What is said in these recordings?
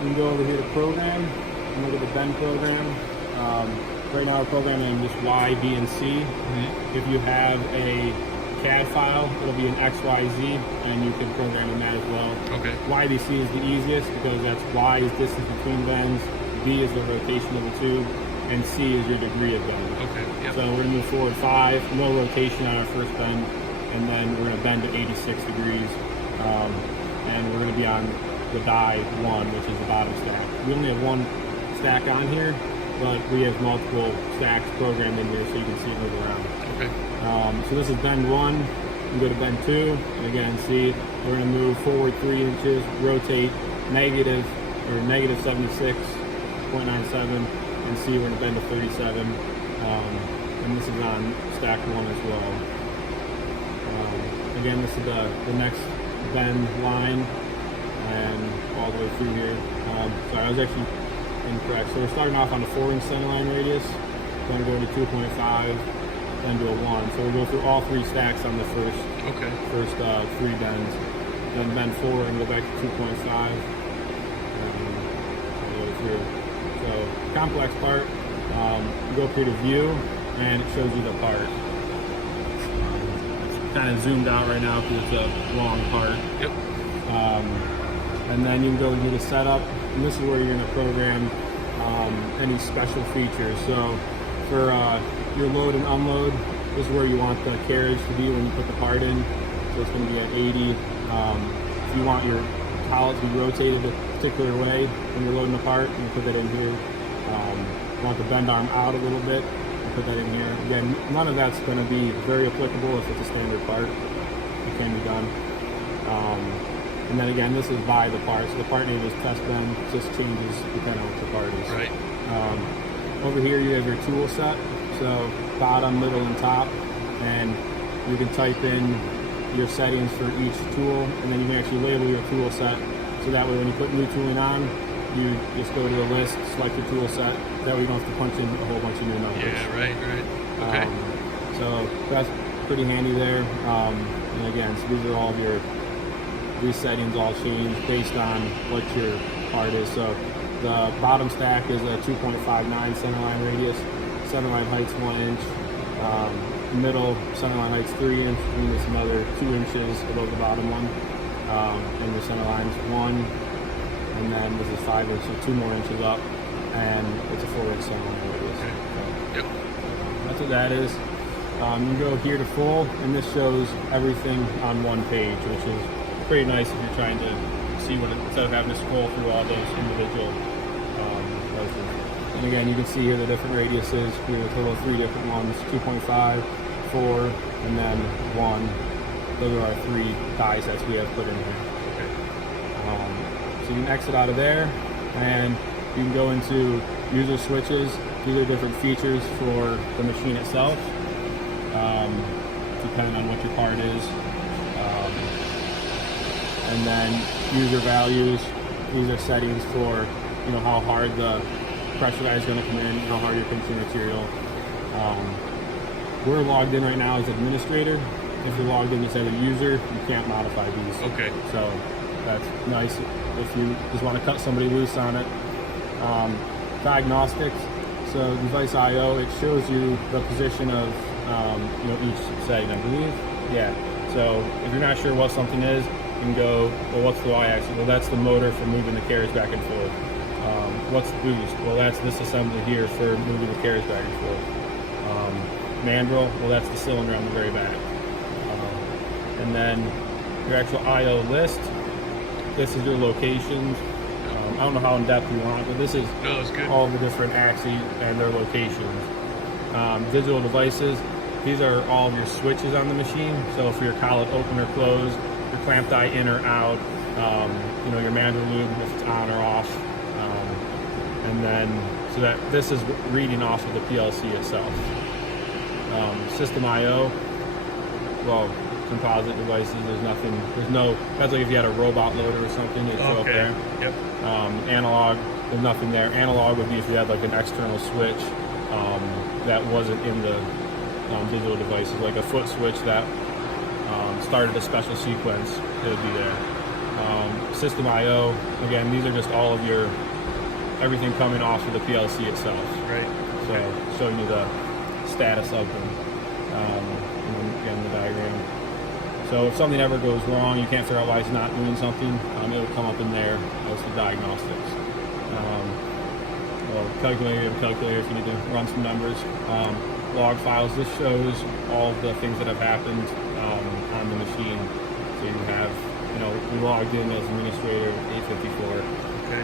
can go over here to program and look at the bend program. Right now we're programming just Y, B, and C. If you have a CAD file, it'll be an X, Y, Z, and you can program in that as well. Okay. Y, B, C is the easiest because that's Y is distance between bends, B is the rotation of the tube, and C is your degree of bend. Okay. Yep. So we're going to move forward 5, no rotation on our first bend, and then we're going to bend to 86 degrees, and we're going to be on the die 1, which is the bottom stack. We only have one stack on here, but we have multiple stacks programmed in here so you can see it move around. Okay. So this is bend 1, you go to bend 2, and again, see, we're going to move forward 3 inches, rotate negative 76.97, and see, we're going to bend to 37, and this is on stack 1 as well. Again, this is the next bend line, and all the way through here. Sorry, I was actually incorrect. So we're starting off on a 4-inch centerline radius, then going to 2.5, then to a 1. So we'll go through all 3 stacks on the first 3 bends. Then bend 4 and go back to 2.5, and all the way through. So complex part. You go through to view, and it shows you the part. It's kind of zoomed out right now because it's a long part. Yep. And then you can go and do the setup, and this is where you're going to program any special features. So for your load and unload, this is where you want the carriage to be when you put the part in. So it's going to be at 80. If you want your collet to be rotated a particular way when you're loading the part, you can put that in here. You want the bend arm out a little bit, you put that in here. Again, none of that's going to be very applicable if it's a standard part. It can be done. And then again, this is by the part. So the part name is test bend, just changes depending on what the part is. Right. Over here you have your tool set. So bottom, middle, and top. And you can type in your settings for each tool, and then you can actually label your tool set. So that way when you put new tooling on, you just go to the list, select your tool set. That way you don't have to punch in a whole bunch of new numbers. Yeah, right. Okay. So that's pretty handy there. And again, so these are all of these settings all change based on what your part is. So the bottom stack is a 2.59 centerline radius, centerline height's 1 inch, middle centerline height's 3 inch, and there's another 2 inches above the bottom one, and the centerline's 1, and then this is 5 inches, so 2 more inches up, and it's a 4-inch centerline radius. Okay. So, Yep. that's what that is. You go here to full, and this shows everything on one page, which is pretty nice if you're trying to see what instead of having to scroll through all those individual places. And again, you can see here the different radiuses. We have a total of 3 different ones: 2.5, 4, and then 1. Those are our 3 die sets we have put in here. Okay. So you can exit out of there, and you can go into user switches. These are different features for the machine itself, depending on what your part is. And then user values. These are settings for, you know, how hard the pressure guy is going to come in, how hard you're pinching material. We're logged in right now as administrator. If you're logged in as a user, you can't modify these. Okay. So that's nice if you just want to cut somebody loose on it. Diagnostics. So device I/O, it shows you the position of each setting, I believe. Yeah. So if you're not sure what something is, you can go, well, what's the Y-axis? Well, that's the motor for moving the carriage back and forth. What's the boost? Well, that's this assembly here for moving the carriage back and forth. Mandrel, well, that's the cylinder on the very back. And then your actual I/O list. This is your locations. I don't know how in depth you want, but this is all the different axes and their locations. Digital devices. These are all of your switches on the machine. So for your collet open or close, your clamp die in or out, your mandrel lube if it's on or off, and then so that this is reading off of the PLC itself. System I/O. Well, composite devices. That's like if you had a robot loader or something, it'd show up there. Yep. Analog. There's nothing there. Analog would be if you had like an external switch that wasn't in the digital devices, like a foot switch that started a special sequence, it would be there. System I/O. Again, these are just all of your everything coming off of the PLC itself. Right. So showing you the status of them. And then again, the diagram. So if something ever goes wrong, you can't figure out why it's not doing something, it'll come up in there as the diagnostics. Or calculator if you need to run some numbers. Log files, this shows all of the things that have happened on the machine. So you have, we logged in as administrator 854. Okay.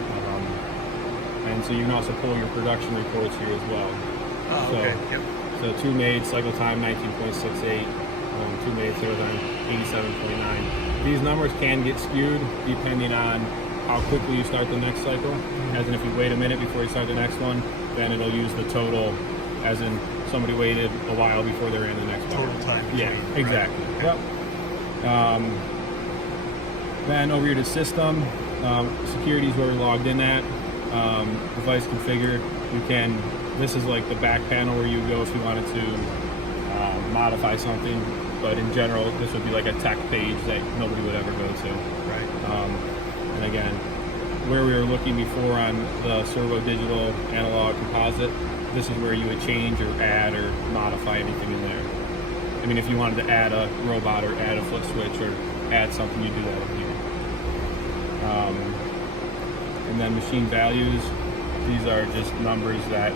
And so you can also pull your production reports here as well. Oh, okay. Yep. So 2 made, cycle time 19.68, 2 made, cycle time 87.9. These numbers can get skewed depending on how quickly you start the next cycle. As in, if you wait a minute before you start the next one, then it'll use the total, as in somebody waited a while before they ran the next one. Total time. Yeah, Right. exactly. Okay. Yep. Then over here to system, security is where we logged in at. Device configure, this is like the back panel where you go if you wanted to modify something, but in general, this would be like a tech page that nobody would ever go to. Right. And again, where we were looking before on the servo digital analog composite, this is where you would change or add or modify anything in there. I mean, if you wanted to add a robot or add a flip switch or add something, you do that over here. And then machine values, these are just numbers that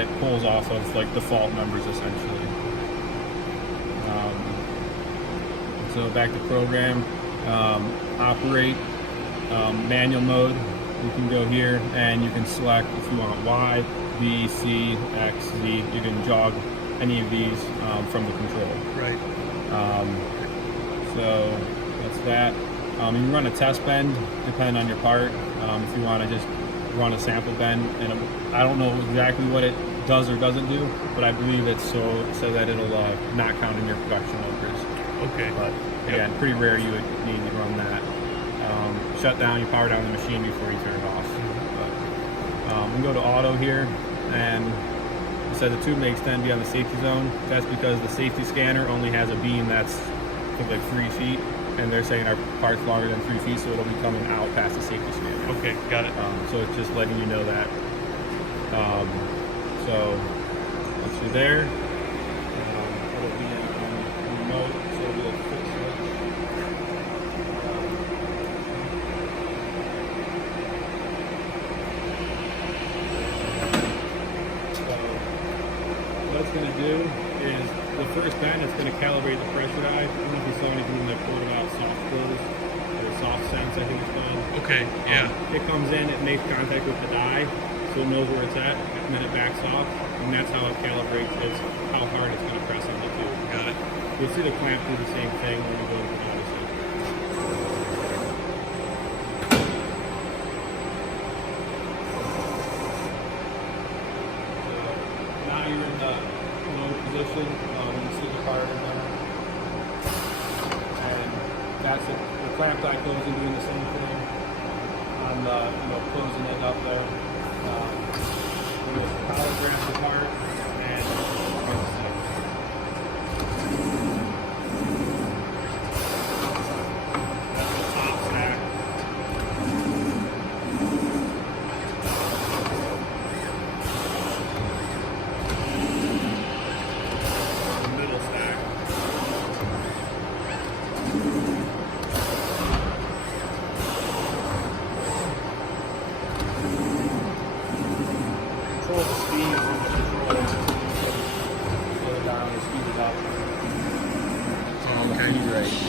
it pulls off of, like default numbers essentially. So back to program, operate, manual mode. You can go here and you can select if you want Y, B, C, X, Z. You can jog any of these from the control. Right. So that's that. You can run a test bend depending on your part. If you want to just run a sample bend, and I don't know exactly what it does or doesn't do, but I believe it's so that it'll not count in your production numbers. Okay. But again, pretty rare you would need to run that. Shut down, you power down the machine before you turn it off. But, we can go to auto here, and it says the tube may extend beyond the safety zone. That's because the safety scanner only has a beam that's like 3 feet, and they're saying our part's longer than 3 feet, so it'll be coming out past the safety scanner. Okay, got it. So it's just letting you know that. So once you're there, it'll be on remote, so it'll be like quick switch. So what it's going to do is the first bend, it's going to calibrate the pressure eye. I don't know if you saw anything in that quote about soft close or soft sense, I think it's called. Okay, yeah. It comes in, it makes contact with the die, so it knows where it's at, and then it backs off, and that's how it calibrates how hard it's going to press on the tube. Got it. You'll see the clamp do the same thing when you go into the auto. Now you're in the low position, when you see the part in there. And that's it. The clamp die goes in doing the same thing on the, closing it up there. Power grabs the part and that's the top stack. The middle stack. Control the speed, slow it down or speed it up. On the feed rate.